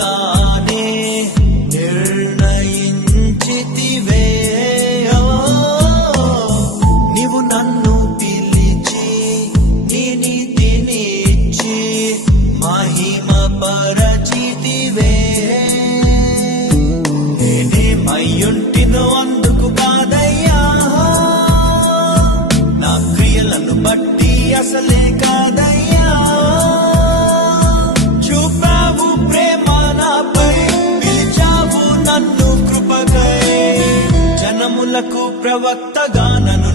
ముందుగానే నిర్ణయించితివే. నీవు నన్ను పిలిచి నీ నీతిని ఇచ్చి మహిమ పరచితివే. నేనేమయ్యుంటినో అందుకు కాదయ్యా, నా క్రియలను బట్టి అసలే కాదయ్యా. చూపావు ప్రేమ నాపై, పిలిచావు నన్ను కృపకై. జనములకు ప్రవక్తగా నన్ను